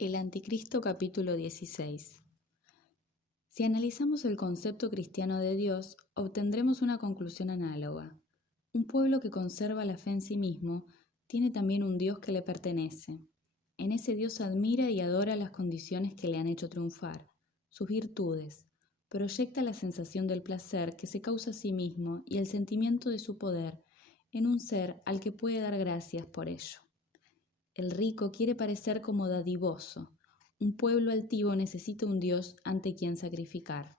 El Anticristo capítulo 16. Si analizamos el concepto cristiano de Dios, obtendremos una conclusión análoga. Un pueblo que conserva la fe en sí mismo tiene también un Dios que le pertenece. En ese Dios admira y adora las condiciones que le han hecho triunfar, sus virtudes, proyecta la sensación del placer que se causa a sí mismo y el sentimiento de su poder en un ser al que puede dar gracias por ello. El rico quiere parecer como dadivoso. Un pueblo altivo necesita un Dios ante quien sacrificar.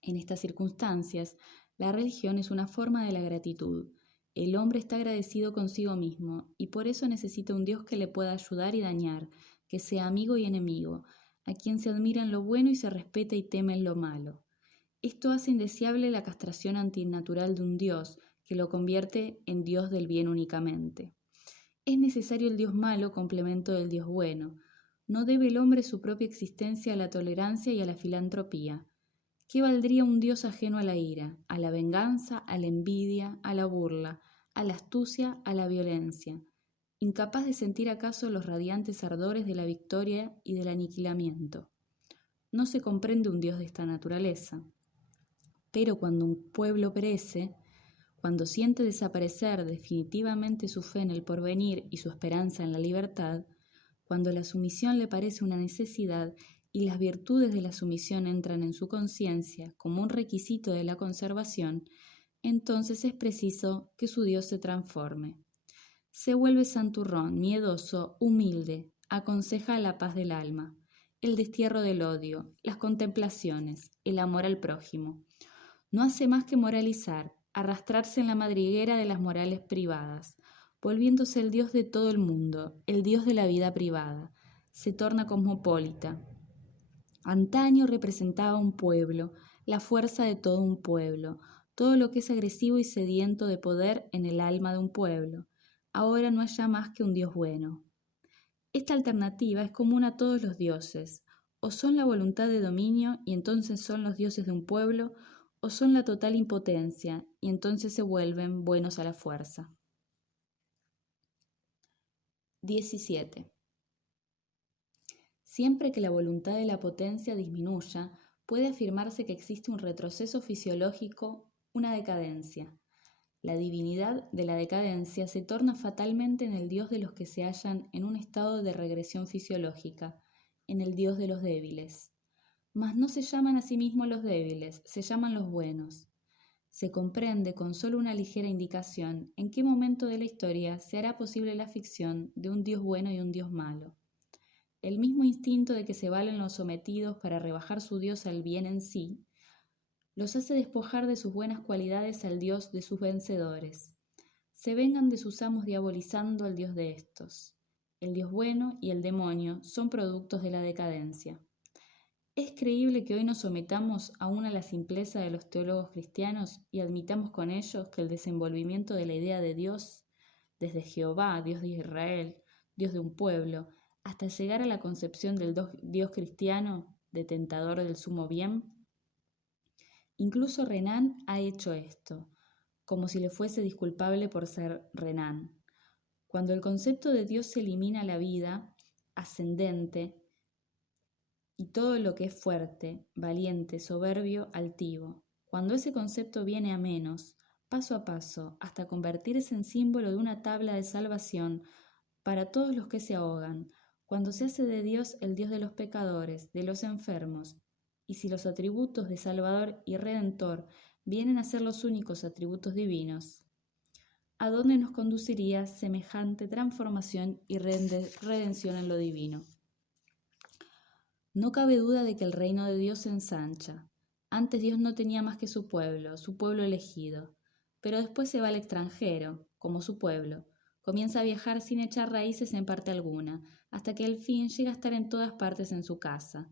En estas circunstancias, la religión es una forma de la gratitud. El hombre está agradecido consigo mismo y por eso necesita un Dios que le pueda ayudar y dañar, que sea amigo y enemigo, a quien se admira en lo bueno y se respeta y teme en lo malo. Esto hace indeseable la castración antinatural de un Dios que lo convierte en Dios del bien únicamente. Es necesario el Dios malo complemento del Dios bueno. No debe el hombre su propia existencia a la tolerancia y a la filantropía. ¿Qué valdría un Dios ajeno a la ira, a la venganza, a la envidia, a la burla, a la astucia, a la violencia? ¿Incapaz de sentir acaso los radiantes ardores de la victoria y del aniquilamiento? No se comprende un Dios de esta naturaleza. Pero cuando un pueblo perece, cuando siente desaparecer definitivamente su fe en el porvenir y su esperanza en la libertad, cuando la sumisión le parece una necesidad y las virtudes de la sumisión entran en su conciencia como un requisito de la conservación, entonces es preciso que su Dios se transforme. Se vuelve santurrón, miedoso, humilde, aconseja la paz del alma, el destierro del odio, las contemplaciones, el amor al prójimo. No hace más que moralizar, arrastrarse en la madriguera de las morales privadas, volviéndose el Dios de todo el mundo, el Dios de la vida privada. Se torna cosmopolita. Antaño representaba un pueblo, la fuerza de todo un pueblo, todo lo que es agresivo y sediento de poder en el alma de un pueblo. Ahora no es ya más que un Dios bueno. Esta alternativa es común a todos los dioses. O son la voluntad de dominio y entonces son los dioses de un pueblo, o son la total impotencia, y entonces se vuelven buenos a la fuerza. 17. Siempre que la voluntad de la potencia disminuya, puede afirmarse que existe un retroceso fisiológico, una decadencia. La divinidad de la decadencia se torna fatalmente en el Dios de los que se hallan en un estado de regresión fisiológica, en el Dios de los débiles. Mas no se llaman a sí mismos los débiles, se llaman los buenos. Se comprende con solo una ligera indicación en qué momento de la historia se hará posible la ficción de un Dios bueno y un Dios malo. El mismo instinto de que se valen los sometidos para rebajar su Dios al bien en sí, los hace despojar de sus buenas cualidades al Dios de sus vencedores. Se vengan de sus amos diabolizando al Dios de estos. El Dios bueno y el demonio son productos de la decadencia. ¿Es creíble que hoy nos sometamos aún a la simpleza de los teólogos cristianos y admitamos con ellos que el desenvolvimiento de la idea de Dios, desde Jehová, Dios de Israel, Dios de un pueblo, hasta llegar a la concepción del Dios cristiano, detentador del sumo bien? Incluso Renan ha hecho esto, como si le fuese disculpable por ser Renan. Cuando el concepto de Dios se elimina la vida ascendente y todo lo que es fuerte, valiente, soberbio, altivo, cuando ese concepto viene a menos, paso a paso, hasta convertirse en símbolo de una tabla de salvación para todos los que se ahogan, cuando se hace de Dios el Dios de los pecadores, de los enfermos, y si los atributos de Salvador y Redentor vienen a ser los únicos atributos divinos, ¿a dónde nos conduciría semejante transformación y redención en lo divino? No cabe duda de que el reino de Dios se ensancha. Antes Dios no tenía más que su pueblo elegido, pero después se va al extranjero, como su pueblo. Comienza a viajar sin echar raíces en parte alguna, hasta que al fin llega a estar en todas partes en su casa,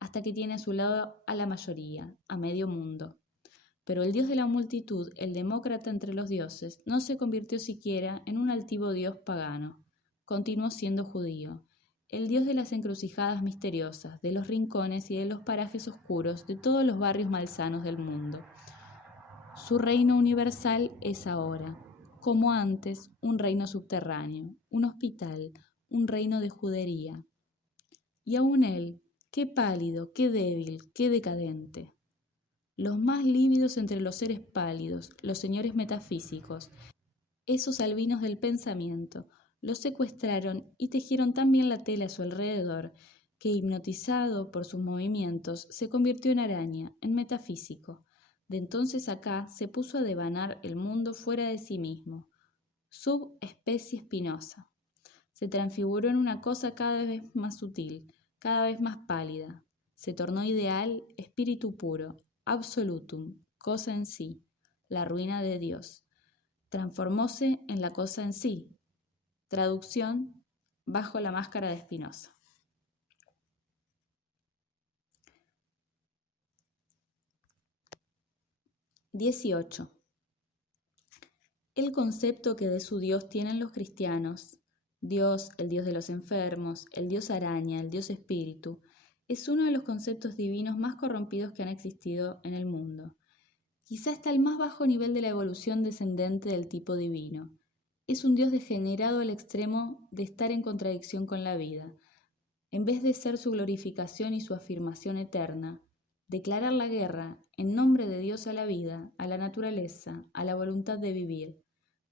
hasta que tiene a su lado a la mayoría, a medio mundo. Pero el Dios de la multitud, el demócrata entre los dioses, no se convirtió siquiera en un altivo Dios pagano. Continuó siendo judío, el Dios de las encrucijadas misteriosas, de los rincones y de los parajes oscuros de todos los barrios malsanos del mundo. Su reino universal es ahora, como antes, un reino subterráneo, un hospital, un reino de judería, Y aún él, qué pálido, qué débil, qué decadente. Los más lívidos entre los seres pálidos, los señores metafísicos, esos albinos del pensamiento, los secuestraron y tejieron tan bien la tela a su alrededor que, hipnotizado por sus movimientos, se convirtió en araña, en metafísico. De entonces acá se puso a devanar el mundo fuera de sí mismo, subespecie espinosa. Se transfiguró en una cosa cada vez más sutil, cada vez más pálida. Se tornó ideal, espíritu puro, absolutum, cosa en sí, la ruina de Dios. Transformóse en la cosa en sí. Traducción: bajo la máscara de Spinoza. XVIII. El concepto que de su Dios tienen los cristianos, Dios, el Dios de los enfermos, el Dios araña, el Dios espíritu, es uno de los conceptos divinos más corrompidos que han existido en el mundo. Quizá está el más bajo nivel de la evolución descendente del tipo divino. Es un Dios degenerado al extremo de estar en contradicción con la vida. En vez de ser su glorificación y su afirmación eterna, declarar la guerra en nombre de Dios a la vida, a la naturaleza, a la voluntad de vivir.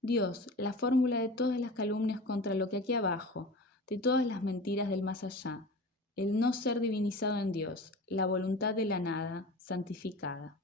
Dios, la fórmula de todas las calumnias contra lo que aquí abajo, de todas las mentiras del más allá, el no ser divinizado en Dios, la voluntad de la nada, santificada.